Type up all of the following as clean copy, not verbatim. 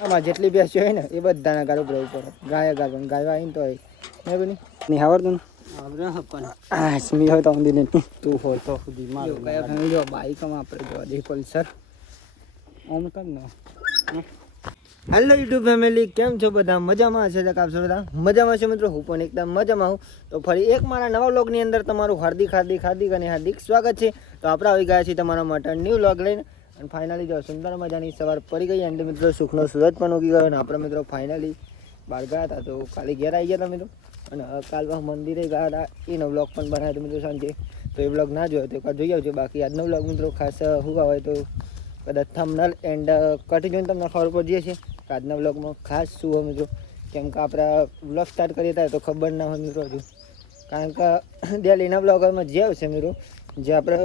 આમાં જેટલી બેસ્યો હોય ને એ બધાના ગારું ભરવું પડે. ગાય ગાય ગાય આવીને તો નહીં બની નહીં આવડતું ને સ્મી હોય તો ઊંધી નહીં તું હોય તો સુધી મારું કયા ફેમિલી જો બાઈકમાં આપણે જોવા દઈએ પલ્સર ઓમ કર ને. હેલો યુટ્યુબ ફેમિલી, કેમ છો બધા? મજામાં હશે તો આપશો બધા મજામાં છે મિત્રો. હું પણ એકદમ મજામાં હું. તો ફરી એક મારા નવા વ્લોગની અંદર તમારું હાર્દિક અને હાર્દિક સ્વાગત છે. તો આપણે આવી ગયા છીએ તમારા માટે ન્યૂ વ્લોગ લઈને. અને ફાઇનલી જો સુંદર મજાની સવાર પડી ગઈ અને મિત્રો સુખનો સૂરજ પણ ઉગી ગયો. અને આપણે મિત્રો ફાઇનલી બહાર ગયા હતા તો કાલે ઘેર આવી ગયા હતા મિત્રો. અને કાલ મંદિરે ગયા હતા એનો વ્લોગ પણ બનાવ્યો હતો મિત્રો સાંજે. તો એ વ્લોગ ના જોયો તો એકવાર જોઈ આવજો. બાકી આજનો વ્લોગ મિત્રો ખાસ શું હોય તો કદાચ થંબનેલ એન્ડ કટી જોઈને તમને ખબર પડી જશે કે આજના વ્લોગમાં ખાસ શું હોય મિત્રો. કેમ કે આપણા વ્લોગ સ્ટાર્ટ કરીએ ત્યારે તો ખબર ના હોય મિત્રો હજુ. કારણ કે ડેલીના વ્લોગમાં જે આવશે મિત્રો, જે આપણે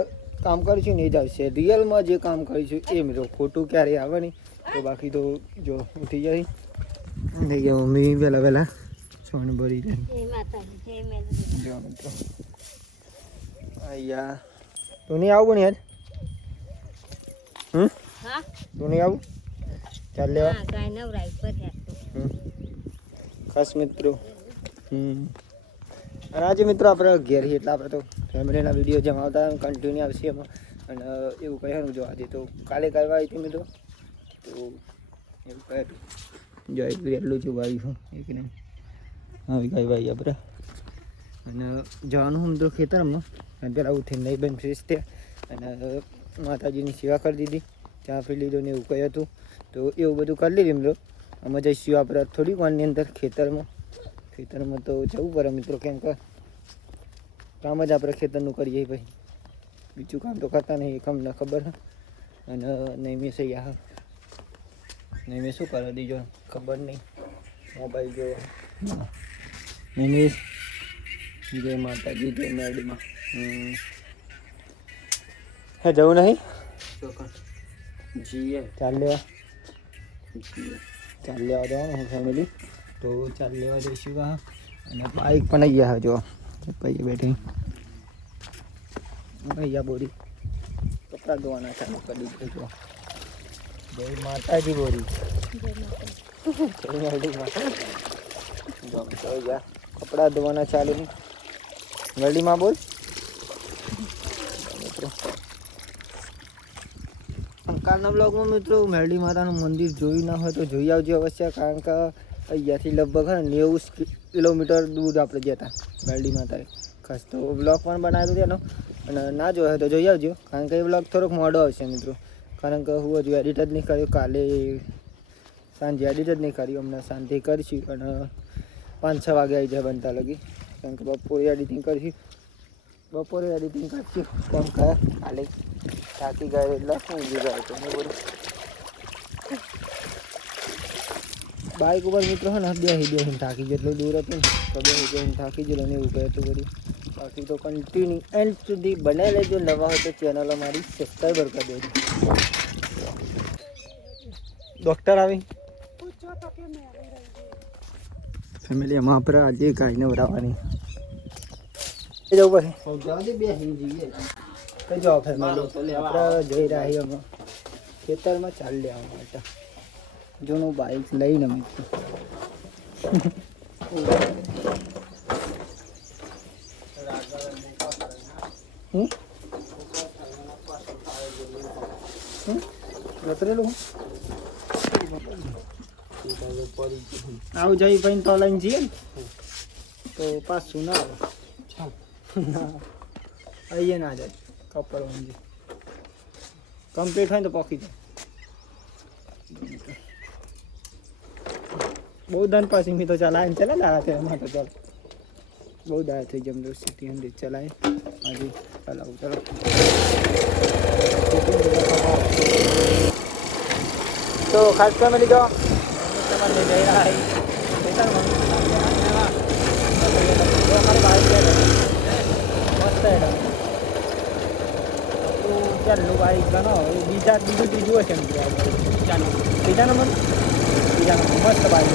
કામ કરીશું ને એ જ આવશે. રિયલમાં જે કામ કરીશું એ મિત્રો, ખોટું ક્યારેય આવે નહીં. તો બાકી તો જો ઉઠી જાય થઈ ગયા મમ્મી વહેલા સોન ભરી જાય મિત્રો. અહીંયા તું નહીં આવું પણ યાર? તું નહીં આવું? ચાલ લેવા ખાસ મિત્રો. અને આજે મિત્રો આપણે ઘેર છીએ એટલે આપણે તો ફેમિલીના વિડીયો જેમ આવતા કન્ટિન્યુ આવશે એમાં. અને એવું કહેવાનું જો આજે તો કાલે કરવા આવી હતી મિત્રો. તો એવું કહે જો એટલું જ વાવ્યું એકદમ આવી ગાય વાવી આપણે. અને જવાનું હું મિત્રો ખેતરમાં. અને પહેલાં ઉઠીને નહીં બેન ફ્રેશ થયા અને માતાજીની સેવા કરી દીધી, ચા પી લીધો ને એવું કહ્યું હતું. તો એવું બધું કરી લીધું મિત્રો. અમે જઈશું આપણે થોડીક વારની અંદર ખેતરમાં તો જવું પડે મિત્રો. કેમ કે કામ જ આપણે ખેતરનું કરીએ ભાઈ, બીજું કામ તો કરતા નહીં એક અમને ખબર. અને નહીં મેં સહી આ નહીં મેં શું કરે દીજો ખબર નહીં. મોબાઈલ જો નહીં જય માતાજી જય મેરડીમાં હે જવું નહીં જીએ ચાલ લેવા જવાનું ફેમિલી. તો ચાલ લેવા જઈશું કા. અને બાઈક પણ અહીંયા જો ભાઈ બેઠી અહીંયા બોરી કપડાં ધોવાના ચાલુ કરી દીધું. જય માતાજી બોરી કપડાં ધોવાના ચાલુ મેરડીમાં બોલ. કાલના બ્લોગમાં મિત્રો મેરડી માતાનું મંદિર જોયું ના હોય તો જોઈ આવજો અવશ્ય. કારણ કે અહીંયાથી લગભગ 90 કિલોમીટર દૂર આપણે ગયા હતા મેરડી માતાએ. ખાસ તો બ્લોગ પણ બનાવેલું તેનો. અને ના જોયો તો જોઈ આવજો. કારણ કે એ બ્લોગ થોડોક મોડો આવશે મિત્રો. કારણ કે હું હજુ એડિટ જ નહીં કર્યું. કાલે સાંજે એડિટ જ નહીં કર્યું. હમણાં શાંતિ કરીશું અને 5-6 વાગે આવી જાય બનતા લગી. કારણ કે બપોરે એડિટિંગ કરીશું. કેમ કે કાલે થાકી ગયા એટલે ઊંઘી જાય તો બધું. બાઇક ઉપર મિત્રો હે ને બેસી થાકી જેટલું દૂર હતું ને તો બેસી થાકી ગયેલો ને એવું કહે હતું બધું. બાકી તો કન્ટિન્યુ એન્ડ સુધી બનાવી લેજો. નવા હોય તો ચેનલ અમારી સબસ્ક્રાઈબર કરી દેજો. ડૉક્ટર આવી ફેમિલી એમાં આપણે આજે ગાયને વરાવવાની જવું પડે. તો જાઓ ફેમિલી આપણે જઈ રહ્યા છીએ અમે ખેતરમાં ચાલ લેવા માટે. જૂનું બાઇક લઈને મિત્રો રતરેલું આવું જઈ ભાઈ તો લઈને જઈએ ને તો પાછું ના આવે. અહીંયા ના જાય કપર વાંજી કમ્પ્લીટ હોય ને તો પોકી જાય. બહુ દાન પાછી મી તો ચલાય ને ચલા લાયા છે એમાં તો ચાલ બહુ દાયા થઈ જમ સિટી 100 ચલાય હજી ચલાવું ચલો. તો ખાસ ફેમિલી જો તમારે જઈ રહ્યા ચાલુ બાઈક ગણો બીજું ત્રીજું હશે મિત્રો. બીજા નંબર મસ્ત બાઈક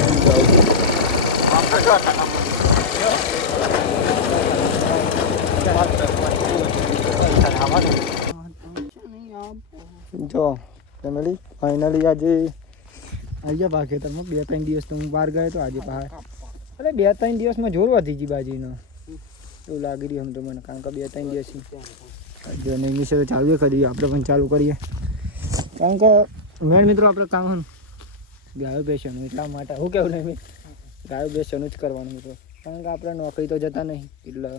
જો ફેમિલી ફાઇનલી આજે આવી ગયા પા ખેતરમાં 2-3 દિવસ તો હું બહાર ગયો તો આજે પા અરે 2-3 દિવસમાં જોર વધી ગઈ બાજીનો એવું લાગી રહ્યું તો મને કારણ કે 2-3 દિવસ જો નહીં મિશે તો ચાલુ કરીએ આપણે પણ ચાલુ કરીએ કારણ કે મેન મિત્રો આપણે કામ હોય ગાયો બેસવાનું એટલા માટે હું કેવું નહીં ગાયો બેસવાનું જ કરવાનું મિત્રો કારણ કે આપણે નોકરી તો જતા નહીં એટલે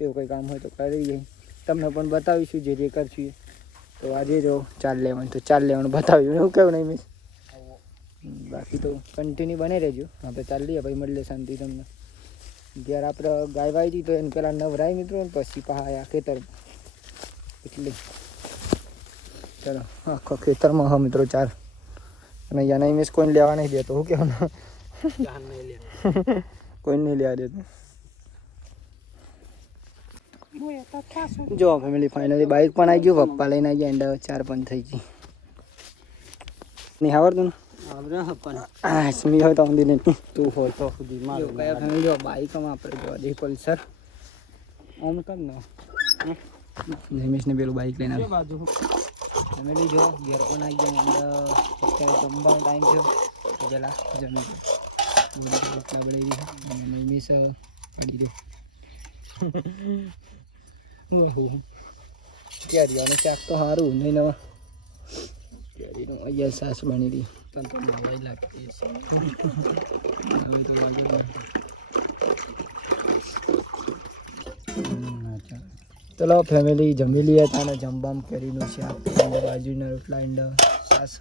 એવું કંઈ કામ હોય તો કરી દઈએ તમને પણ બતાવીશું જે જે કરશું તો આજે જો ચાલ લેવાનું તો ચાલ લેવાનું બતાવ્યું એવું કેવું નહીં મિસ બાકી તો કન્ટિન્યુ બને રહેજો આપણે ચાલ લઈએ ભાઈ મળીએ શાંતિ તમને જ્યારે આપણે ગાય વાવી હતી તો એને પહેલાં નવરાય મિત્રો પછી પહાયા ખેતર એટલે ચાલો આખો ખેતરમાં હા મિત્રો ચાલ અને અહીંયા નહીં મિસ કોઈને લેવા નહીં દેતો હું કેવું કોઈ નહીં લેવા દેતું જો ફેમિલી ફાઇનલી બાઇક પણ આવી ગયું પપ્પા લઈને આવી ગયા એન્ડ 4-5 થઈ ગઈ નહીં આવડતું ને સ્મી હોય તો ઊંધી નહીં તું હોય તો સુધી મારું કયા ફેમિલી જો બાઇકમાં આપણે જો દે પલ્સર ઓમ કર ને નિમેશને પેલું બાઇક લઈને આવી બાજુ ફેમિલી જો ઘેર પણ આવી ગયા એન્ડ અત્યારે જમવાનો ટાઈમ થયો તો પેલા જમી નિમેશ પડી દો કેરીઓનું શાક તો સારું નહીં નવા કેરીનું અહીંયા સાસ બની રહી તને તો નવાઈ લાગતી હશે ચલો ફેમિલી જમી લઈએ તાને જમવામાં કેરીનું શાક બાજુના રોટલા એન્ડ સાસ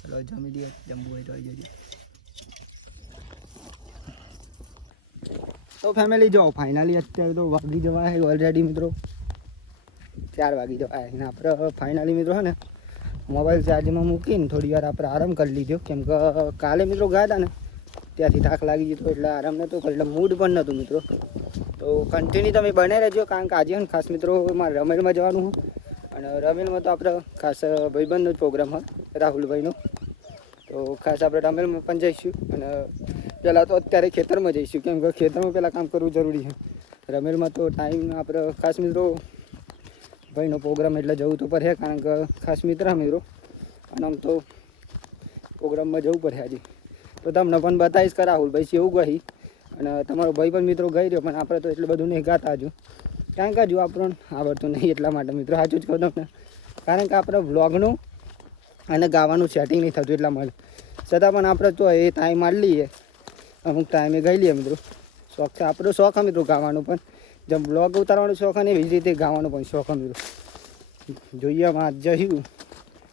ચલો જમી લઈએ જમવું હોય તો આવી જજો તો ફેમિલી જો ફાઇનલી અત્યારે તો વાગી જવા છે ઓલરેડી મિત્રો 4 વાગી જવા અને આપણે ફાઇનલી મિત્રો છે ને મોબાઈલ ચાર્જમાં મૂકીને થોડી વાર આપણે આરામ કરી લીધો કેમ કે કાલે મિત્રો ગયા હતા ને ત્યાંથી થાક લાગી જતો એટલે આરામ નહોતો એટલે મૂડ પણ નહોતું મિત્રો તો કન્ટિન્યુ તમે બને રહેજો કારણ કે આજે ને ખાસ મિત્રો મારે રમેલમાં જવાનું હોય અને રમેલમાં તો આપણે ખાસ ભાઈબંધનો જ પ્રોગ્રામ હોય રાહુલભાઈનો તો ખાસ આપણે રમેલમાં પણ જઈશું અને પહેલાં તો અત્યારે ખેતરમાં જઈશું કેમ કે ખેતરમાં પહેલાં કામ કરવું જરૂરી છે રમેલમાં તો ટાઈમ આપણે ખાસ મિત્રો ભાઈનો પ્રોગ્રામ એટલે જવું તો પડે કારણ કે ખાસ મિત્રો અને આમ તો પ્રોગ્રામમાં જવું પડે આજે તો તમને પણ બતાવીશ કે રાહુલભાઈ છે એવું ગઈ અને તમારો ભાઈ પણ મિત્રો ગઈ રહ્યો પણ આપણે તો એટલું બધું નહીં ગાતા હજુ કારણ કે હજુ આપણને આવડતું નહીં એટલા માટે મિત્રો સાચું જ કહું તમને કારણ કે આપણે વ્લોગનું અને ગાવાનું સેટિંગ નહીં થતું એટલા માટે છતાં પણ આપણે તો એ ટાઈમ મારી લઈએ અમુક ટાઈમે ગઈ લઈએ મિત્રો શોખ છે આપણો શોખ હોય મિત્રો ગાવાનું પણ જેમ બ્લોગ ઉતારવાનો શોખ હોય ને એવી જ રીતે ગાવાનો પણ શોખ હોય મિત્રો જોઈએ આમાં જઈશું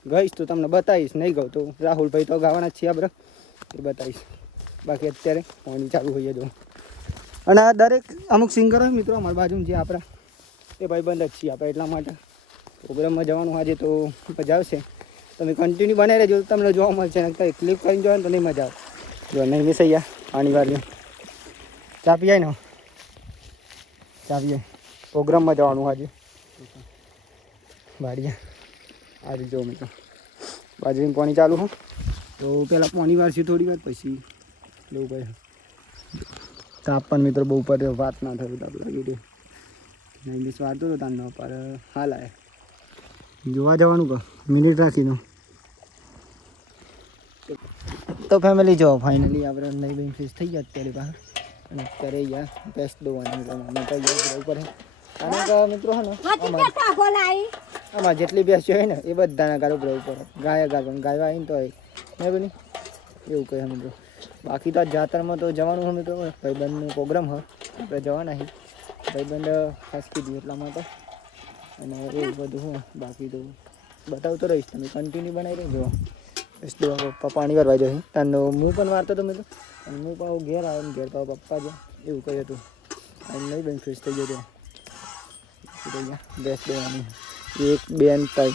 ગઈશ તો તમને બતાવીશ નહીં ગઉં તો રાહુલભાઈ તો ગાવાના જ છીએ આપણે એ બતાવીશ બાકી અત્યારે પાણી ચાલુ હોઈએ જો અને આ દરેક અમુક સિંગર હોય મિત્રો અમારી બાજુમાં જે આપણા એ ભાઈબંધ જ છીએ આપણે એટલા માટે પ્રોગ્રામમાં જવાનું આજે તો મજા આવશે તમે કન્ટિન્યુ બનાવી રહેજો તમને જોવા મળશે ને ક્લિપ કરીને જોવા ને તો નહીં મજા આવે જો નહીં મિસ અહીંયા પાણી વાળી ચા પીવાય ને ચા પીએ પ્રોગ્રામમાં જવાનું આજે વાડીએ આજે જો મિત્રો બાજરીમાં પાણી ચાલુ હું તો પહેલાં પાણી વારશું થોડી વાર પછી લેવું પડે તાપ પણ મિત્રો બહુ પર વાત ના થયું તાપ લાગી રહ્યું નહીં મિસ વારતો હતો તાનો પર હાલ આવે જોવા જવાનું કહો મિનિટ રાખીને તો ફેમિલી જો ફાઇનલી આપણે નહીં બેન ફ્રેશ થઈ ગયા અત્યારે બહાર અને અત્યારે યાર બેસ્ટ દોવાની મમ્મી તો યાર ઉપર કારણ કે મિત્રો હે ને આમાં જેટલી બેસ્ટ હોય ને એ બધાના ગારો ઉપર ઉપર ગાય ગાય આવીને તો નહીં બની એવું કહે મિત્રો બાકી તો જાતરમાં તો જવાનું હોય મિત્રો ભાઈબંધનો પ્રોગ્રામ હોય આપણે જવાના છીએ ભાઈબંધ ખાસ કીધું એટલા માટે અને એવું બધું હોય બાકી તો બતાવતો રહીશ તમે કન્ટિન્યુ બનાવી રહેજો બેસ્ટ દોવા પપ્પા પાણી વારવા જાય તાનો હું પણ વારતો હતો મિત્રો અને હું પણ ઘેર આવ્યો ઘેર તો પપ્પા જ એવું કહ્યું હતું અને નહીં બેન ફ્રેશ થઈ ગયો હતો બેસ્ટ દોવાની 1 2 અને 3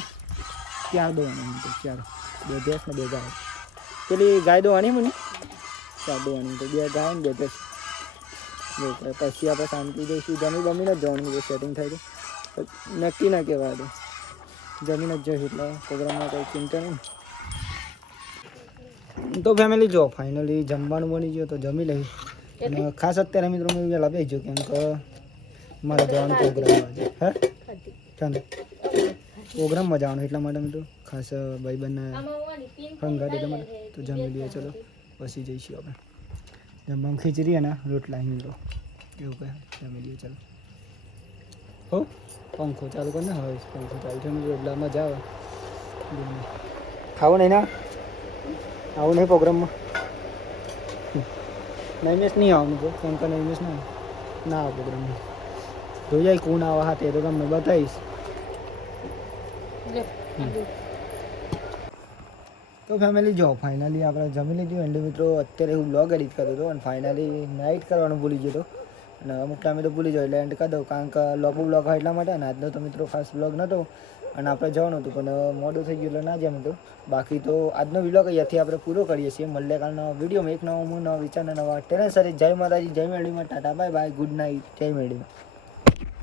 4 દોવાની તો 4 2 ભેંસ ને 2 ગાય પેલી ગાય દોવાની મને 4 દોવાની તો 2 ગાય ને 2 ભેંસ પછી આપણે શાંતિ જઈશું જમી બમીને જ જવાનું સેટિંગ થાય તો નક્કી ના કહેવાય તો જમીને જ જઈશું એટલે પ્રોગ્રામમાં કંઈ ચિંતા નહીં તો ફેમિલી જો ફાઇનલી જમવાનું બની ગયો તો જમી લઈ અને ખાસ અત્યારે મિત્રો મેં વહેલા બેસજો કેમ કે મારે જવાનું પ્રોગ્રામ આજે હે ચાલો પ્રોગ્રામમાં જવાનું એટલા માટે મેં તો ખાસ ભાઈબંધના હંગાત એટલા માટે તો જમી લઈએ ચલો પછી જઈશું આપણે જમવામાં ખીચડી અને રોટલા મિત્રો એવું કહે જમી લઈએ ચલો હો પંખો ચાલુ કરીને હવે પંખો ચાલુ છે એટલા મજા આવે ખાવું નહીં ના આવું નહીં પ્રોગ્રામમાં નૈમેશ નહીં આવવાનું તો કેમ કે નૈમેશ ના આવે પ્રોગ્રામમાં જોઈ જાય કોણ આવા હા તે તો તમને બતાવીશ તો ફેમિલી જો ફાઇનલી આપણે જમી લીધું એન્ડ મિત્રો અત્યારે હું બ્લોગ એડિટ કર્યો હતો અને ફાઇનલી નાઇટ કરવાનું ભૂલી ગયો હતો અને અમુક ટાઈમે તો ભૂલી જાવ એટલે એન્ડ કરી દઉં કારણ કે લોબો બ્લોગ હોય એટલા માટે અને આજનો તો મિત્રો ખાસ બ્લોગ નહોતો અને આપણે જવાનું હતું પણ મોડું થઈ ગયું એટલે ના જ્યાં મિત્રો બાકી તો આજનો વિલોગ અહીંયાથી આપણે પૂરો કરીએ છીએ મળે કાલનો વિડીયોમાં એક નવો હું નવા વિચારના નવા ટેલેન્ટ સાથે જય માતાજી જય મેળવીમાં tata bye bye good night જય મેળવીમાં